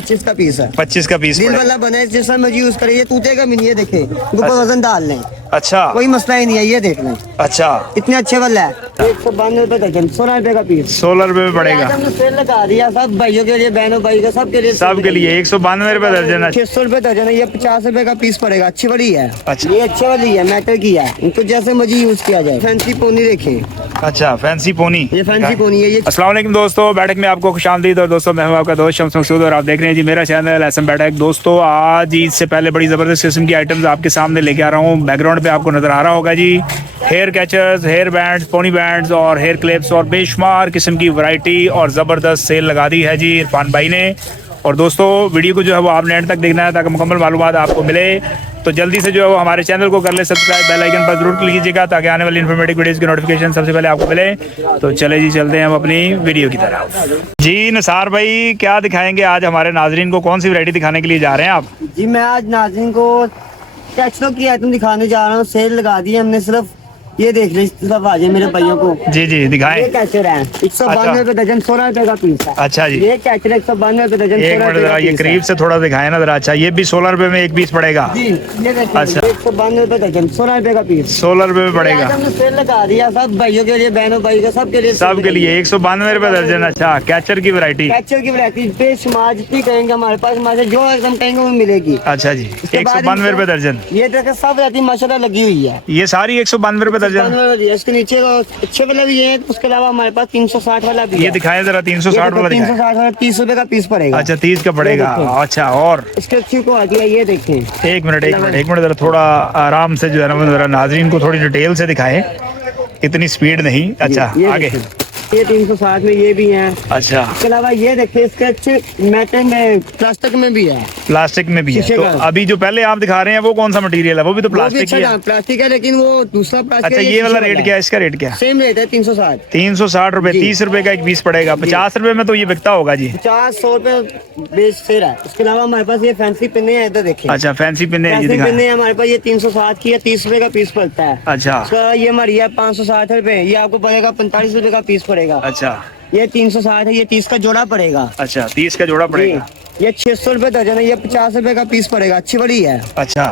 25 का पीस है। 25 का पीस दिल वाला बना है, जैसा मर्जी यूज करिए, टूटेगा भी नहीं है। देखे ऊपर वजन डाल लें, अच्छा कोई मसला ही नहीं है। ये देख लें, अच्छा, इतने अच्छे वाला है। 192 रुपए दर्जन, 16 रुपए का पीस। 16 रुपए में पड़ेगा। आज हमने सेल लगा दिया सब भाइयों के लिए, बहनों भाई के सबके लिए। 192 रुपए दर्जन है। 600 रुपए दर्जन है। ये 50 रुपए का पीस पड़ेगा। अच्छी वाली है। अच्छा। ये अच्छी वाली है, मेटल की है। इनको जैसे मर्जी यूज किया जाए। फैंसी पोनी देखें। अच्छा, फैंसी पोनी। ये फैंसी पोनी है। ये अस्सलाम वालेकुम दोस्तों, बैठक में आपको खुशामदीद। और दोस्तों मैं हूं आपका दोस्त शम्स मकसूद और आप देख रहे हैं जी मेरा चैनल एसएम बैठक। दोस्तों आज ईद से पहले बड़ी ज़बरदस्त किस्म की आइटम्स आपके सामने लेके आ रहा हूं। बैकग्राउंड पे आपको नज़र आ रहा होगा जी hair catchers, hair bands, pony bands और हेयर क्लिप्स और बेशुमार किस्म की वैरायटी और ज़बरदस्त सेल लगा दी है जी इरफान भाई ने। और दोस्तों वीडियो को जो है वो आपने एंड तक देखना है ताकि मुकम्मल मालूमात आपको मिले। तो जल्दी से जो है वो हमारे चैनल को कर ले सब्सक्राइब, बेल आइकन पर जरूर क्लिक कीजिएगा ताकि आने वाली इन्फॉर्मेटिव वीडियोस की नोटिफिकेशन सबसे पहले आपको मिले। तो चले जी चलते हैं हम अपनी वीडियो की तरफ। जी निसार भाई क्या दिखाएंगे आज हमारे नाजरीन को, कौन सी वैरायटी दिखाने के लिए जा रहे हैं आप? जी मैं आज नाज़रीन को कैचरों की आइटम दिखाने जा रहा हूँ। सेल लगा दी है हमने। सिर्फ ये देख ली सब आ जाए मेरे भाइयों को। जी जी दिखाएं। ये कैचर है 192 रुपए दर्जन, 16 रुपए का पीस है। अच्छा जी, ये कैचर 192 रुपए दर्जन, एक मिनट जरा ये करीब से थोड़ा दिखाएं ना जरा। अच्छा ये भी 16 रुपए में एक पीस पड़ेगा जी। ये देखिए अच्छा। 192 रुपए दर्जन, 16 रुपए का पीस। 16 रुपए में पड़ेगा। आज हमने सेल लगा दिया सब भाइयों के लिए, बहनों भाई के सबके लिए। सबके लिए 192 रुपए दर्जन। अच्छा कैचर की वैरायटी। कैचर की वैरायती बेशुमार जितनी कहेंगे हमारे पास, हमारे जो एकदम कहेंगे वो मिलेगी। अच्छा जी, 192 रुपए दर्जन। ये देखिए सब वैरायती माशाल्लाह लगी हुई है। ये सारी 192 रुपए दर्जन। इसके नीचे अच्छे वाला भी है। उसके अलावा हमारे पास 360 वाला भी ये है। दिखाएं जरा, 360 वाला दिखाएं। 360 वाला 30 रुपए का पीस पड़ेगा। अच्छा 30 का पड़ेगा। अच्छा और इसके अच्छी क्वालिटी है। ये देखें, एक मिनट जरा थोड़ा आराम से जो है ना जरा नाजरीन को थोड़ी डिटेल से दिखाएं, इतनी स्पीड नहीं। अच्छा ये आगे। देखें, ये 360 में ये भी है। अच्छा इसके अलावा ये देखिए इसके अच्छे मेटल में, प्लास्टिक में भी है। प्लास्टिक में भी है। शीशे तो का। अभी जो पहले आप दिखा रहे हैं वो कौन सा मटेरियल है? वो भी तो वो भी प्लास्टिक अच्छा ही ना है। प्लास्टिक है, लेकिन वो दूसरा प्लास्टिक अच्छा है। ये वाला रेट क्या है? इसका रेट क्या है? सेम रेट है 360। 360 रुपए। जी। 30 रुपए का एक पीस पड़ेगा। 50 रुपए में तो ये बिकता होगा जी। 50-100 रुपए बेच से रहा है। इसके अलावा हमारे पास ये फैंसी पिन्ने हैं, इधर देखें। अच्छा फैंसी पिन्ने ये फैंसी दिखा। पिन्ने हमारे पास ये 360 की है, 30 रुपए का पीस पड़ता है। अच्छा इसका ये हमारी है 560 रुपए। ये आपको पड़ेगा 45 रुपए का पीस पड़ेगा। अच्छा ये 360 है। ये 30 का जोड़ा पड़ेगा। अच्छा 30 का जोड़ा पड़ेगा। ये 600 रुपए दर्जन है। ये 50 रुपए का पीस पड़ेगा। अच्छी बड़ी है अच्छा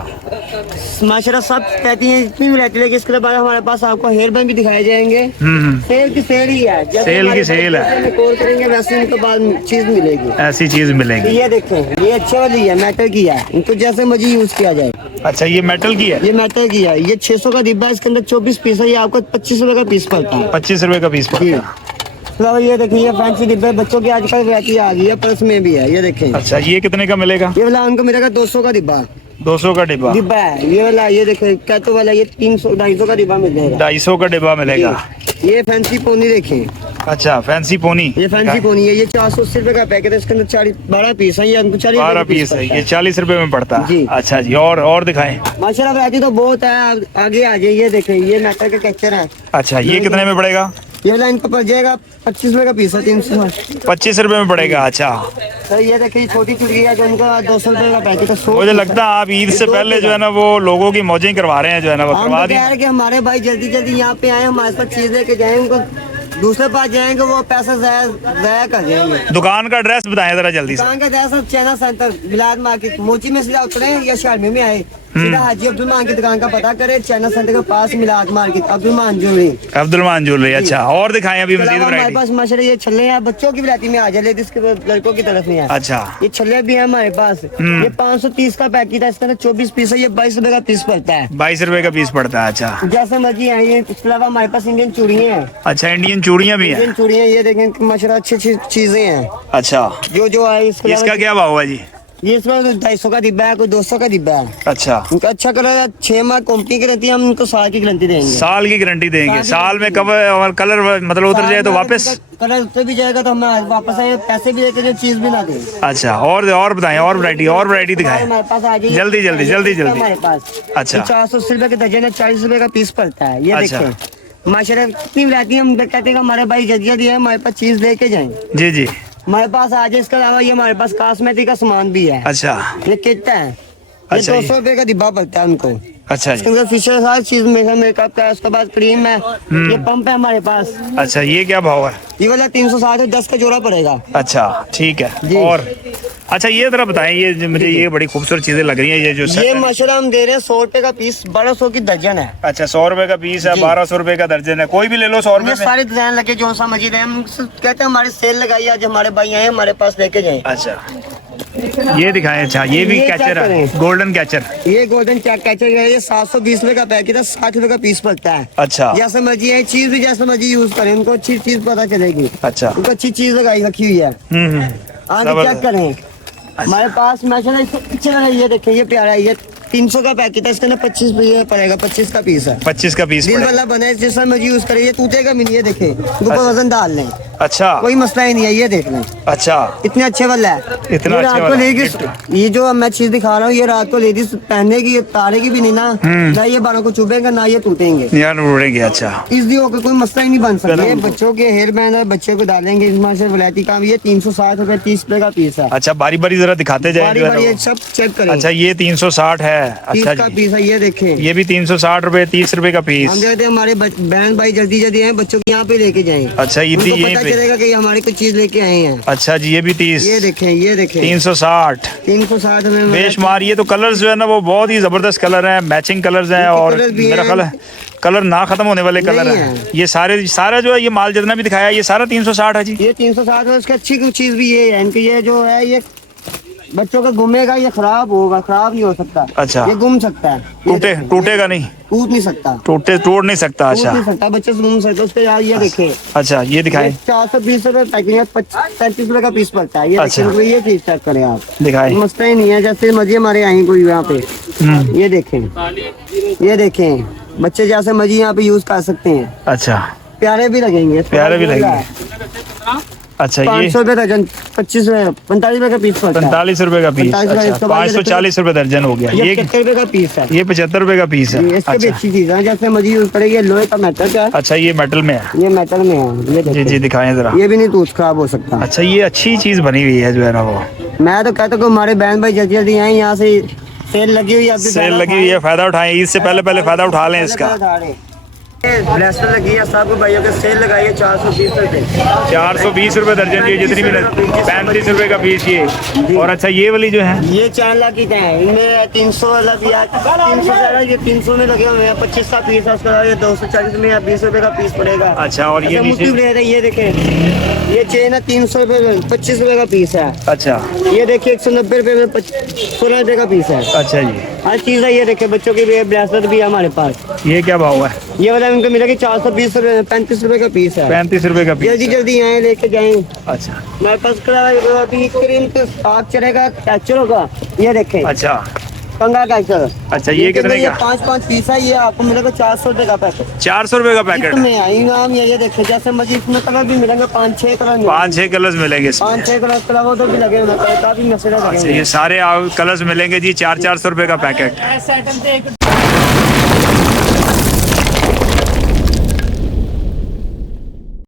माशाल्लाह। सब कहती हैं इतनी वैरायटी है कि इसके बाद हमारे पास आपको हेयर बैंड भी दिखाए जाएंगे। सेल की सेल ही है। जैसे सेल की हमारे सेल है। पास कॉल करेंगे वैसे इनके बाद चीज मिलेगी। ऐसी चीज मिलेगी। ये देखें, ये अच्छी वाली है, मेटल की है। इनको जैसे मर्जी यूज किया जाए। अच्छा ये मेटल की है। ये मेटल की है। ये 600 का डिब्बा है। इसके अंदर 24 पीस है। ये आपको 25 रुपए का पीस पड़ता है। 25 रुपए का पीस पड़ता है। तो ये देखिए ये फैंसी डिब्बे बच्चों की आजकल वैरायटी आ गई है, पर्स में भी है। ये देखें, अच्छा ये कितने का मिलेगा? ये वाला उनको मिलेगा 200 का डिब्बा 200 का डिब्बा। डिब्बा है ये वाला। ये देखें कैटो वाला, ये 300-250 का डिब्बा मिल जाएगा। 250 का डिब्बा मिलेगा। ये फैंसी पोनी देखें। अच्छा फैंसी पोनी। ये फैंसी पोनी है। ये 480 रुपए का पैकेट है। इसके अंदर 12 पीस है। ये हमको 40 12 पीस है। ये 40 रुपए में पड़ता है। जी। अच्छा जी और दिखाएं। माशाल्लाह वैरायटी तो बहुत है। आगे आ जाइए। ये देखें ये मेटल का कैचर है। अच्छा ये कितने में पड़ेगा? ये वाला इनको पड़ जाएगा 25 रुपए का पीस है। 300 25 रुपए में पड़ेगा। अच्छा सर ये देखिए छोटी चुड़की है जो उनका 200 रुपए का पैकेट है। मुझे लगता है आप ईद से पहले जो है ना वो लोगों की मौजें करवा रहे हैं जो है ना वो हम करवा तो दी। कह रहे हैं कि हमारे भाई जल्दी जल्दी यहाँ पे आए, हमारे साथ चीज लेके जाए। उनको दूसरे पास जाएंगे वो पैसा जाया कर जाएंगे। दुकान का एड्रेस बताएं जरा जल्दी से। दुकान का एड्रेस चैना सेंटर बिलाद मार्केट मोची में सीधा उतरे या शारमी में आए, सीधा हाजी अब्दुल मान की दुकान का पता करे। चैना सेंटर के पास मिलाद मार्केट अब्दुल मान ज्वेलरी। अब्दुल मान ज्वेलरी। अच्छा और दिखाएं अभी मजीद हमारे वैरायटी। पास माशाल्लाह ये छल्ले हैं। बच्चों की वैरायटी में आ जाए, लेडीज के लड़कों की तरफ में है। अच्छा ये छल्ले भी है हमारे पास। ये 530 का पैकेट है। इसके अंदर 24 पीस है। ये 22 रुपए का पीस पड़ता है। 22 रुपए का पीस पड़ता है। अच्छा जैसे मर्जी है। ये इसके अलावा हमारे पास इंडियन चूड़ियाँ हैं। अच्छा इंडियन चूड़ियाँ भी हैं। इंडियन चूड़ियाँ ये देखें माशाल्लाह अच्छी अच्छी चीजें हैं। अच्छा जो है इसके इसका अलावा क्या भाव है जी? ये इसमें 250 का डिब्बा है, कोई 200 का डिब्बा है। अच्छा उनका अच्छा कलर 6 माह कंपनी की रहती है। हम उनको साल की गारंटी देंगे। साल की गारंटी देंगे। साल की साल में गारंटी। कब और कलर मतलब उतर जाए तो वापस? कलर उतर भी जाएगा तो हम वापस आए, पैसे भी देके जो चीज भी ना दें। अच्छा और बताएं और वैरायटी दिखाएं हमारे पास आ जाइए जल्दी। हमारे पास अच्छा 480 रुपए के दर्जन है। 40 रुपए का पीस पड़ता है। ये अच्छा। देखें माशाल्लाह कितनी वैरायटी। हम कहते हैं कि हमारे भाई जल्दी दिया है, हमारे पास चीज लेके जाएं। जी जी। हमारे पास आज इसके अलावा ये हमारे पास कॉस्मेटिक का सामान भी है। अच्छा ये कितना है? ये अच्छा, 200 रुपए का डिब्बा पड़ता है उनको। अच्छा इसके जी। अंदर फिशर हर चीज मेकअप का है। उसके बाद क्रीम है। ये पंप है हमारे पास। अच्छा ये क्या भाव है? ये वाला 360 है। 10 का जोड़ा पड़ेगा। अच्छा ठीक है। जी। और अच्छा ये जरा बताएं, ये जो मुझे ये बड़ी खूबसूरत चीजें लग रही हैं, ये जो set ये है। माशाल्लाह हम दे रहे हैं 100 रुपए का पीस, 1200 की दर्जन है। अच्छा 100 रुपए का पीस है, जी। 1200 रुपए का दर्जन है, कोई भी ले लो 100 रुपए ये में। सारे डिजाइन लगे जो सा मजीद है, हम कहते हैं हमारी सेल लगाई, आज हमारे भाई आए हमारे पास लेके जाएं। अच्छा ये दिखाएं। अच्छा ये भी ये क्या कैचर है, करें? Golden catcher. ये गोल्डन कैचर है, ये 720 रुपए का पैकेट है, 60 रुपए का पीस पड़ता है। अच्छा जैसे मर्जी है, चीज भी जैसे मर्जी यूज करें, उनको अच्छी चीज पता चलेगी। अच्छा उनको अच्छी चीज लगाई रखी हुई है, आगे जबरदस्त। चेक करें। हमारे पास माशाल्लाह इससे पीछे वाला ये देखें, ये प्यारा है, ये 300 का पैकेट है, इसके अंदर 25 रुपये पड़ेगा, 25 का पीस है। 25 का पीस दिल पड़ेगा। वाला बना है, जैसा मर्जी यूज करें, ये टूटेगा भी नहीं, ये देखें, ऊपर वजन डाल लें, अच्छा कोई मसला ही नहीं है, ये देख लें, अच्छा इतने अच्छे वाला है। इतना ये अच्छे रात को वाला। लेडीज, ये जो मैं चीज दिखा रहा हूँ, ये रात को लेडीज पहनेगी, ये तारेगी भी नहीं ना ये बालों को चुभेगा ना ये टूटेंगे, यार उड़ेंगे। अच्छा इजली होकर कोई मसला ही नहीं बन सकता। ये बच्चों के हेयर बैंड है, बच्चे को डालेंगे इसमें से वलायती काम, ये 360 रुपए 30 रुपए का पीस है। अच्छा बारी बारी जरा दिखाते जाए बारी जो है बारी ना ये वो। सब चेक करें। अच्छा ये 360 है। 30 अच्छा का जी पीस है, ये देखें। ये भी 360 रुपए 30 रुपए का हम पीस। कहते हैं हमारे बहन भाई जल्दी जल्दी आए, बच्चों को यहाँ पे लेके जाएं, अच्छा ये भी उनको यहीं पता पे। चलेगा कि हमारे कुछ चीज लेके आए हैं। अच्छा जी ये भी 30। ये देखें, ये देखें, 360 360 में बेशुमार। ये तो कलर्स जो है ना वो बहुत ही जबरदस्त कलर हैं, मैचिंग कलर्स हैं, इनके और कलर भी मेरा हैं। ख्याल है कलर ना खत्म होने वाले कलर नहीं हैं। है। ये सारा जो है ये माल जितना भी दिखाया ये सारा 360 है जी। ये 360 है, उसकी अच्छी चीज भी ये है इनकी, ये जो है ये बच्चों का घूमेगा, ये खराब होगा, खराब नहीं हो सकता। अच्छा। ये घूम सकता है, ये टूटेगा नहीं, टूट नहीं सकता, तोड़ नहीं सकता। टूट अच्छा नहीं सकता, बच्चे से घूम सकते। उसके यार ये देखे, अच्छा ये दिखाएं 420 रुपए पैकिंग है, 35 रुपए का पीस पड़ता है। ये अच्छा। देखें, ये चीज चेक करें आप, दिखाएं। मसला ही नहीं है, जैसे मर्जी हमारे आए कोई यहाँ पे। ये देखें, ये देखें, बच्चे जैसे मर्जी यहाँ पे यूज कर सकते हैं, अच्छा प्यारे भी लगेंगे, प्यारे भी लगेंगे। अच्छा ये 500 रुपए दर्जन, 25 रुपए 45 रुपए का पीस पड़ता है। 45 रुपए का पीस। 45 रुपए, अच्छा इसके बाद 540 रुपए दर्जन हो गया। ये ये 75 रुपए का पीस है। ये 75 रुपए का पीस है। इसके भी अच्छा अच्छी चीज है, जैसे मर्जी यूज करेंगे। लोहे का मेटल का है, अच्छा ये मेटल में है। ये मेटल में है, ये जी देखो, जी दिखाएं जरा। ये भी नहीं टूट खराब हो सकता। अच्छा ये अच्छी चीज बनी हुई है जो है ना वो। मैं तो कहता हूँ हमारे बहन भाई जल्दी जल्दी आए, यहाँ से सेल लगी हुई है, अभी सेल लगी हुई है, फायदा उठाएं, इससे पहले फायदा उठा लें इसका। ब्रेसलेट लगी है, सब भाइयों के सेल लगाई है, 420 रुपए। 420 रुपए दर्जन की जितनी भी 35 रुपए का पीस ये। और अच्छा ये वाली जो है ये 4 लाख की है, इनमें 300 वाला भी है, 300 ये 300 में लगे हुए हैं, 25 का पीस है, उसका ये 240 में या 20 रुपए का पीस पड़ेगा। अच्छा और ये अच्छा, नीचे मुफ्त ले रहे हैं, ये देखें, ये चेन है 300 रुपए, 25 रुपए का पीस है। अच्छा ये देखिए 190 रुपए में 16 रुपए का पीस है। अच्छा जी हर चीज है, ये देखिए बच्चों के भी ब्रेसलेट भी है हमारे पास। ये क्या भाव है? ये वाला उनको मिलेगा 420 रुपए, 35 रुपए का पीस है। 35 रुपए का पीस। जल्दी जल्दी आए लेके जाएं। अच्छा हमारे पास अभी क्रीम का स्टॉक चलेगा, कैचर होगा, ये देखें, अच्छा कंगा कैचर। अच्छा ये कितने ये का? 5 पीस है, ये आपको मिलेगा 400 रुपए का पैकेट। 400 रुपए का पैकेट। इसमें आएगा हम, ये देखें, जैसे मर्जी इसमें कलर भी मिलेंगे, 5-6 कलर, 5-6 कलर्स मिलेंगे इसमें। 5-6 कलर के अलावा तो भी लगे हुए हैं, काफी मसला अच्छा लगेंगे। ये सारे कलर्स मिलेंगे जी, 400 रुपए का पैकेट।